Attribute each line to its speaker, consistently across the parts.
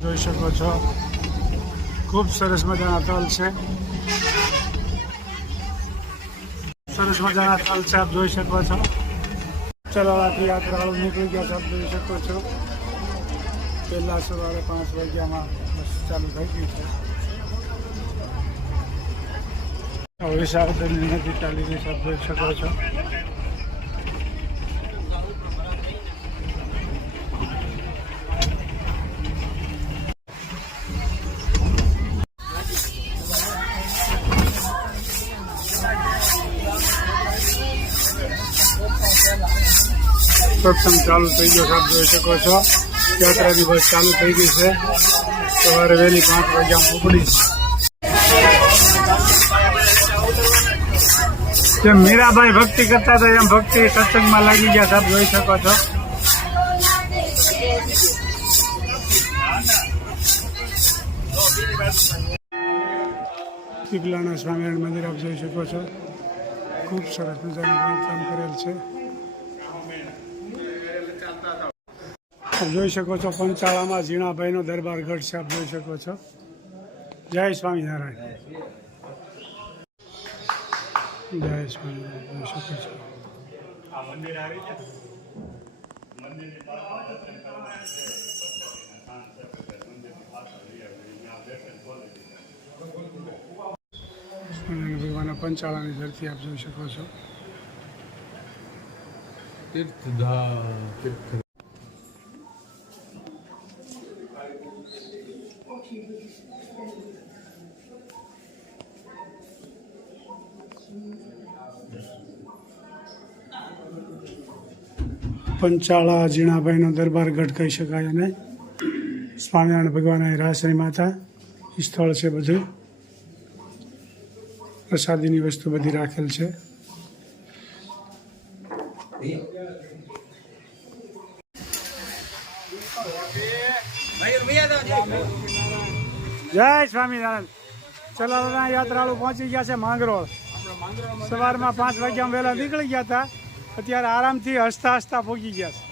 Speaker 1: જોઈ શકો છો ખૂબ સરસ મજાના તલ છે સરસ મજાના તલ છે આપ જોઈ શકો છો ચલાવવાથી યાત્રાળુ નીકળી ગયા છે આપ જોઈ શકો છો પહેલા સવારે પાંચ વાગ્યામાં બસ ચાલુ થઈ ગઈ છે હવે વિશાળની નદી ચાલી રહી છે આપ જોઈ શકો છો સત્સંગ ચાલુ થઈ ગયો સાહેબ જોઈ શકો છો. યાત્રાની બસ ચાલુ થઈ ગઈ છે. સવારે વહેલી પાંચ વાગ્યા ઉપડી. મીરાભાઈ ભક્તિ કરતા હતા? એમ ભક્તિ સત્સંગમાં લાગી ગયા સાહેબ જોઈ શકો છો. પીપલાણા સ્વામિનારાયણ મંદિર આપ જોઈ શકો છો. ખૂબ સરસ મજાનું બાંધકામ કરેલ છે. જોઈ શકો છો પંચાળામાં ઝીણાભાઈનો દરબાર ગઢ છે આપ જોઈ શકો છો. જય સ્વામિનારાયણ. જય સ્વામિનારાયણ જોઈ શકો છો. ભગવાનના પંચાળાની ધરતી આપ જોઈ શકો છો.
Speaker 2: તીર્થ
Speaker 1: પંચાળા, ઝીણાભાઈનો દરબાર ગઢ કહી શકાય અને સ્વામિનારાયણ ભગવાન રાસરી માતા સ્થળ છે બધું. પ્રસાદીની વસ્તુ બધી રાખેલ છે. જય સ્વામિનારાયણ. ચલાવના યાત્રાળુ પહોંચી ગયા છે માંગરોળ. સવારમાં પાંચ વાગ્યા વહેલા નીકળી ગયા હતા. અત્યારે આરામથી હસતા હસતા ભોગી ગયા છે.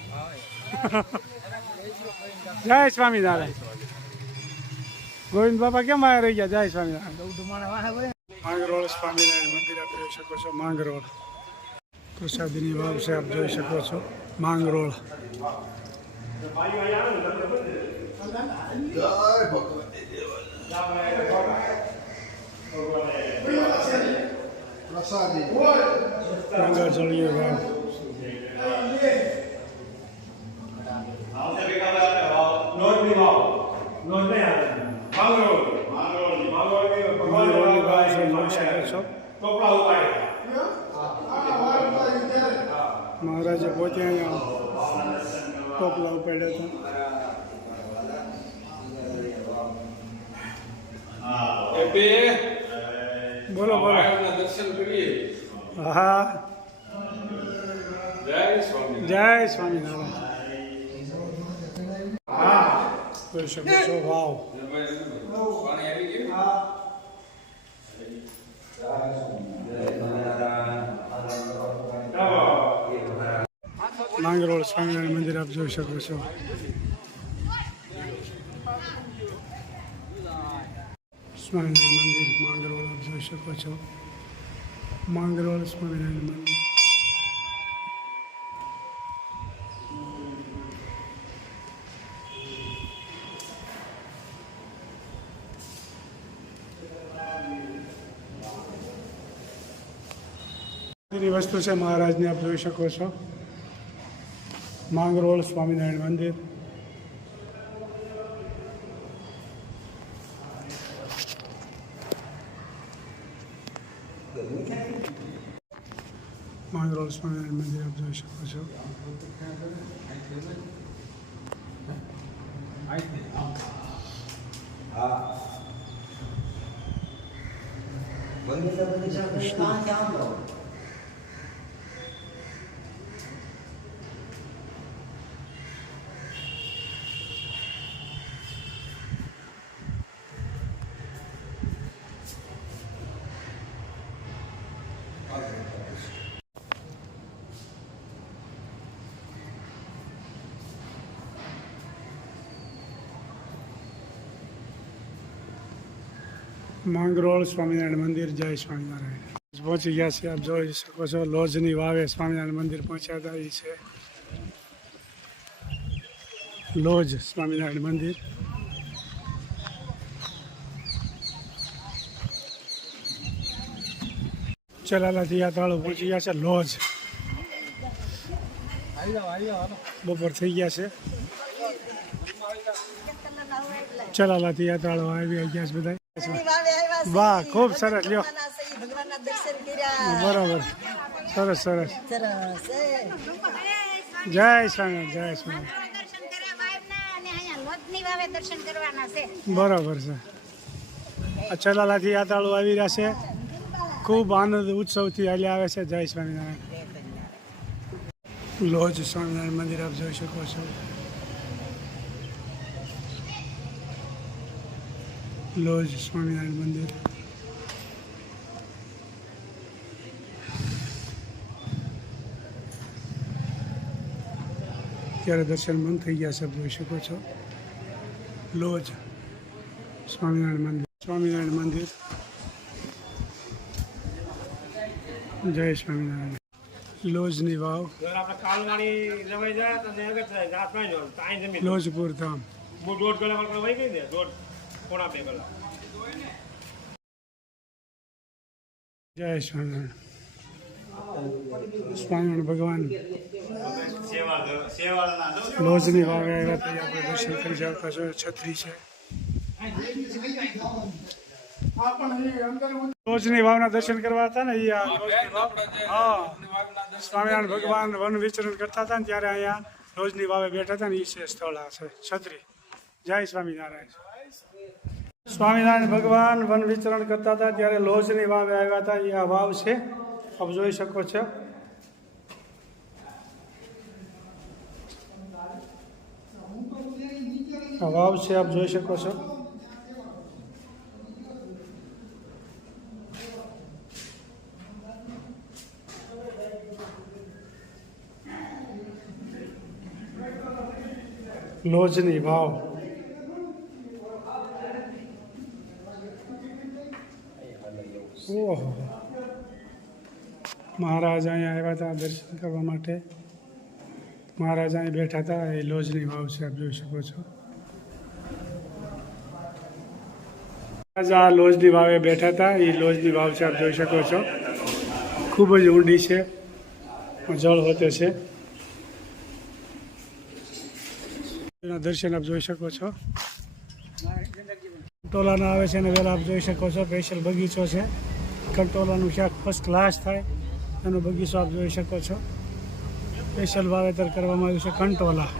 Speaker 1: જય સ્વામિનારાયણ. ગોવિંદ બાપા કેમ આવ્યા રહી ગયા? જય સ્વામિનારાયણ. માંગરોળ સ્વામિનારાયણ મંદિર આપ જોઈ શકો છો માંગરોળ. પ્રસાદીની વાવ છે આપ જોઈ શકો છો માંગરોળ. જળીય વાવ માંગરોળની વાવ છે જોઈ શકો છો મહારાજે પોતે અહીંયા ટોપલા ઉપાડ્યા હતા બોલો બોલો
Speaker 2: મહારાજના દર્શન કરીએ
Speaker 1: હા
Speaker 2: જય સ્વામી
Speaker 1: જય સ્વામિનારાયણ હા જોઈ શકો છો વાવ
Speaker 2: પાણી આવી ગયું
Speaker 1: માંગરોળ સ્વામિનારાયણ મંદિર આપ જોઈ શકો છો. સ્વામિનારાયણ મંદિર, માંગરોળ આપ જોઈ શકો છો. માંગરોળ સ્વામિનારાયણ મંદિર. વસ્તુ છે મહારાજની, આપ જોઈ શકો છો. માંગરોળ સ્વામિનારાયણ મંદિર માંગરોળ સ્વામિનારાયણ મંદિર આપ જોઈ શકો છો હા માંગરોળ સ્વામિનારાયણ મંદિર, જય સ્વામિનારાયણ. પહોંચી ગયા છે આપ જોઈ શકો છો, લોજની વાવે સ્વામિનારાયણ મંદિર પહોંચ્યા હતા એ છે. લોજ સ્વામિનારાયણ મંદિર. ચલાલાથી યાત્રાળુ પહોંચી ગયા છે, લોજ. બપોર થઈ ગયા છે. ચલાલાથી યાત્રાળુ આવી ગયા છે બધા. વાહ ખૂબ સરસ લ્યો.
Speaker 3: ભગવાનના
Speaker 1: બરાબર. સરસ સરસ.
Speaker 3: સરસ
Speaker 1: જય સ્વામી જય સ્વામી
Speaker 4: દર્શન કર્યા વાવના અને અહીંયા લોધની વાવે દર્શન કરવાના છે.
Speaker 1: બરાબર છે. આ ચલાલાથી યાત્રાળુ આવી રહ્યા છે. ખૂબ આનંદ ઉત્સવથી હાલ્યા આવે છે. જય સ્વામિનારાયણ. લોજ સ્વામિનારાયણ મંદિર આપ જોઈ શકો છો. લોજ સ્વામિનારાયણ મંદિર ત્યારે દર્શન બંધ થઈ ગયા છે જોઈ શકો છો. લોજ સ્વામિનારાયણ મંદિર સ્વામિનારાયણ મંદિર જય સ્વામિનારાયણ લોજની વાવ. લોજપુર ધામ
Speaker 5: દોઢ કલાક વહી ગઈ ને દોઢ પોણા બે કલાક.
Speaker 1: જય સ્વામિનારાયણ. સ્વામિનારાયણ ભગવાન. લોજની વાવે આવ્યા હતા આપણે દર્શન કરી જતા છો છત્રી છે. લોજની વાવના દર્શન કરવા હતા ને. હા. સ્વામિનારાયણ ભગવાન વન વિચરણ કરતા હતા ને ત્યારે અહીંયા લોજની વાવે બેઠા હતા ને એ છે સ્થળ આ છે છત્રી. જય સ્વામિનારાયણ. સ્વામિનારાયણ ભગવાન વન વિચરણ કરતા હતા, ત્યારે લોજની વાવે આવ્યા હતા. એ આ વાવ છે. આપ જોઈ શકો છો. આ વાવ છે, આપ જોઈ શકો છો. લોજની વાવ. ઓહો મહારાજ અહીંયા આવ્યા હતા દર્શન કરવા માટે. મહારાજ અહીં બેઠા હતા, એ લોજની વાવ છે, આપ જોઈ શકો છો. આ લોજની વાવે બેઠા હતા, એ લોજની વાવ છે, આપ જોઈ શકો છો. ખૂબ જ ઊંડી છે જળ હોતે છે. એના દર્શન આપ જોઈ શકો છો. ટોલાના આવે છે અને વેલા આપ જોઈ શકો છો, સ્પેશિયલ બગીચો છે. કંટોલાનું શાક ફર્સ્ટ ક્લાસ થાય. એનો બગીચો આપ જોઈ શકો છો. સ્પેશિયલ વાવેતર કરવામાં આવ્યું છે કંટોલા.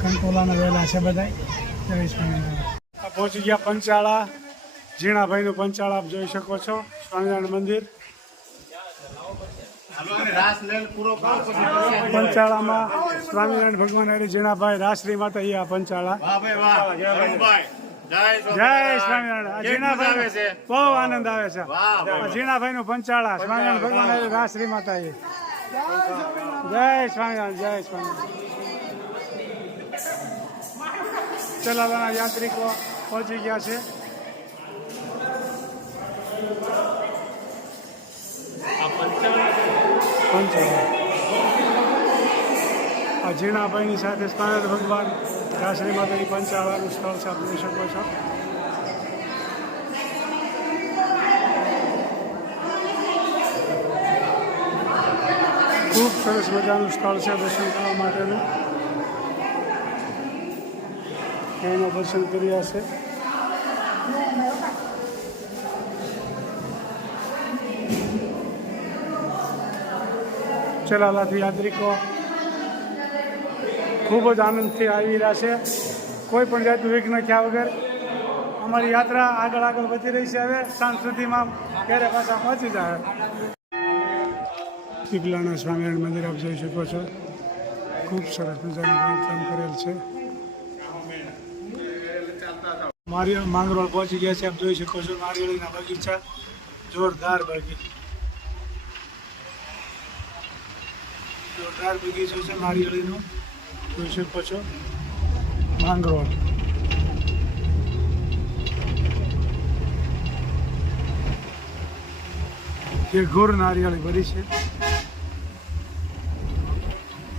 Speaker 1: કંટોલાના વેલા છે બધા જય સ્વામિનારાયણ. પહોંચી ગયા પંચાળા. ઝીણાભાઈનું પંચાળા આપ જોઈ શકો છો. સ્વામિનારાયણ મંદિર. પંચાળામાં સ્વામિનારાયણ ભગવાન હરી જીણાભાઈ રાસરી માતા અહીંયા પંચાળા. જય સ્વામિનારાયણ. જીણાભાઈ બહુ આનંદ આવે છે. જીણાભાઈ નું પંચાળા સ્વામિનારાયણ ભગવાન હરી રાસરી માતા એ જય સ્વામિનારાયણ જય સ્વામિનારાયણ. ચલાવાના યાત્રિકો પહોંચી ગયા છે. પંચાળા આ ઝીણાભાઈની સાથે સ્નાનદ ભગવાન. રાસરી માતાની પંચાળાનું સ્થળ છે, આપ શકો છો. ખૂબ સરસ મજાનું સ્થળ છે દર્શન કરવા માટેનું. એનું દર્શન કર્યા છે. ચલાલાથી યાત્રિકો ખૂબ જ આનંદથી આવી રહ્યા છે. કોઈ પણ જાતનું વિઘ્ન થયા વગર અમારી યાત્રા આગળ આગળ વધી રહી છે. હવે સાંજ સુધીમાં ક્યારે પાછા પહોંચી જાય? પીપલાના સ્વામિનારાયણ મંદિર આપ જોઈ શકો છો. ખૂબ સરસ મજાનું બાંધકામ કરેલ છે. મારી માંગરોળ પહોંચી ગયા છે. આપ જોઈ શકો છો નારિયેળીના બગીચા. જોરદાર બગીચા. અઢાર વીઘી જશે મારી અળીનું જોઈશે પછી માંગરોળ. જે ઘોર નારિયેળી ભરી છે.